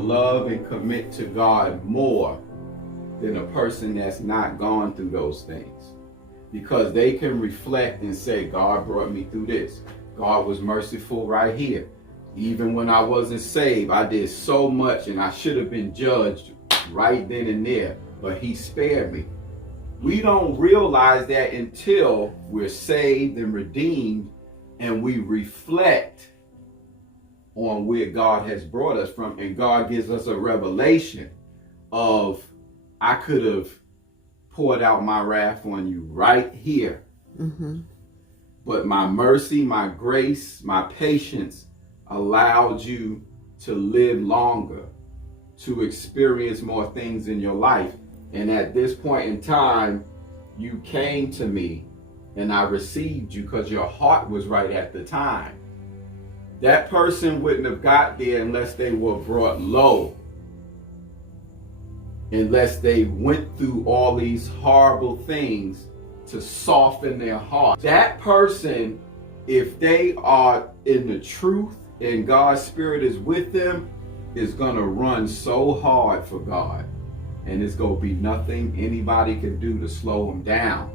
love and commit to God more than a person that's not gone through those things, because they can reflect and say, God brought me through this. God was merciful right here. Even when I wasn't saved, I did so much and I should have been judged right then and there, but he spared me. We don't realize that until we're saved and redeemed and we reflect on where God has brought us from, and God gives us a revelation of, I could have poured out my wrath on you right here. Mm-hmm. But my mercy, my grace, my patience allowed you to live longer, to experience more things in your life. And at this point in time, you came to me and I received you because your heart was right at the time. That person wouldn't have got there unless they were brought low, unless they went through all these horrible things to soften their heart. That person, if they are in the truth and God's spirit is with them, is gonna run so hard for God, and it's gonna be nothing anybody can do to slow them down.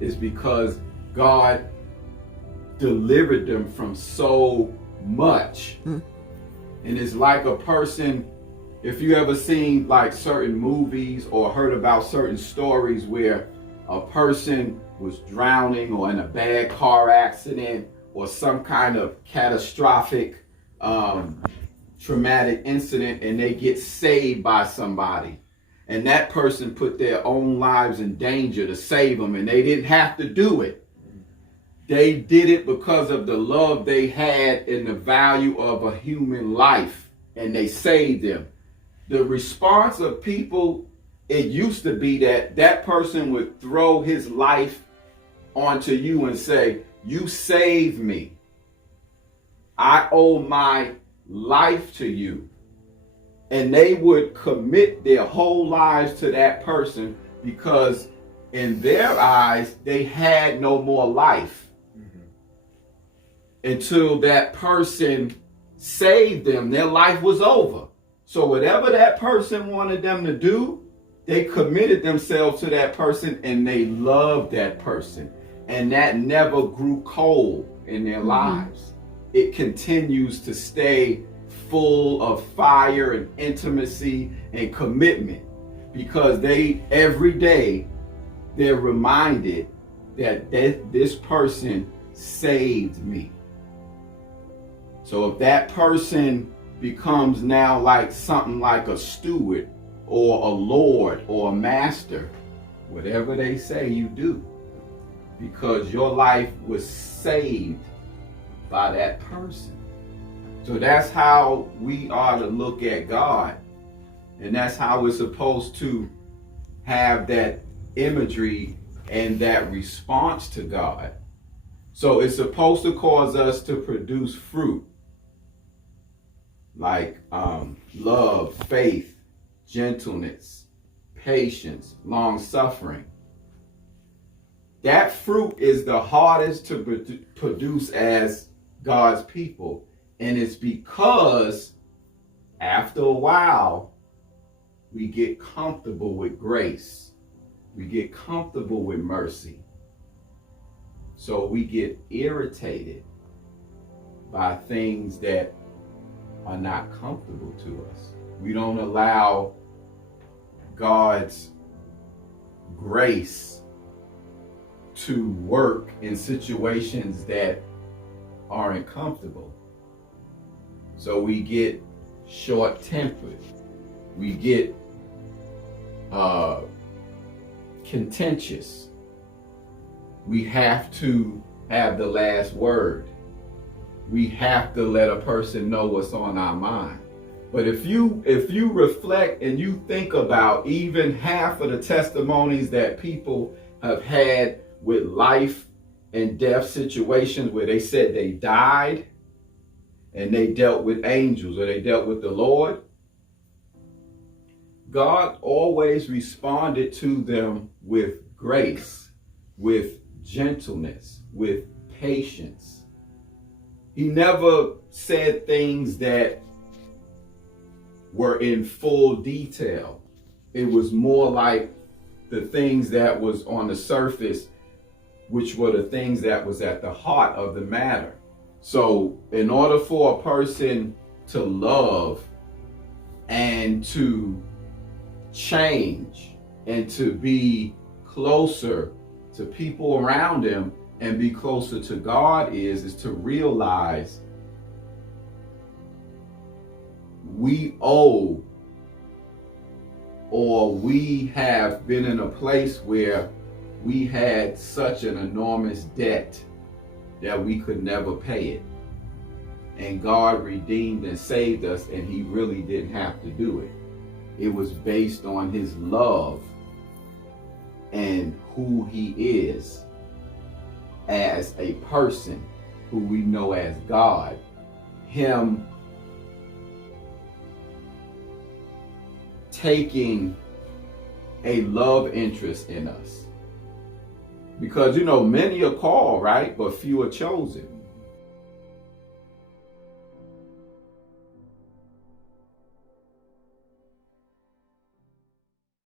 It's because God delivered them from so much. And it's like a person, if you ever seen like certain movies or heard about certain stories where a person was drowning or in a bad car accident or some kind of catastrophic traumatic incident, and they get saved by somebody, and that person put their own lives in danger to save them, and they didn't have to do it. They did it because of the love they had and the value of a human life, and they saved them. The response of people, it used to be that that person would throw his life onto you and say, you saved me. I owe my life to you. And they would commit their whole lives to that person because in their eyes, they had no more life until that person saved them. Their life was over. So whatever that person wanted them to do, they committed themselves to that person and they loved that person. And that never grew cold in their lives. It continues to stay full of fire and intimacy and commitment, because they, every day, they're reminded that this person saved me. So if that person becomes now like something like a steward or a lord or a master, whatever they say you do, because your life was saved by that person. So that's how we are to look at God. And that's how we're supposed to have that imagery and that response to God. So it's supposed to cause us to produce fruit like love, faith, gentleness, patience, long suffering. That fruit is the hardest to produce as God's people. And it's because after a while, we get comfortable with grace. We get comfortable with mercy. So we get irritated by things that are not comfortable to us. We don't allow God's grace to work in situations that aren't comfortable. So we get short-tempered. We get contentious. We have to have the last word. We have to let a person know what's on our mind. But if you reflect and you think about even half of the testimonies that people have had with life and death situations where they said they died and they dealt with angels or they dealt with the Lord, God always responded to them with grace, with gentleness, with patience. He never said things that were in full detail. It was more like the things that was on the surface, which were the things that was at the heart of the matter. So in order for a person to love and to change and to be closer to people around them and be closer to God is to realize we owe, or we have been in a place where we had such an enormous debt that we could never pay it. And God redeemed and saved us, and he really didn't have to do it. It was based on his love and who he is as a person, who we know as God. Him taking a love interest in us. Because, many are called, right? But few are chosen.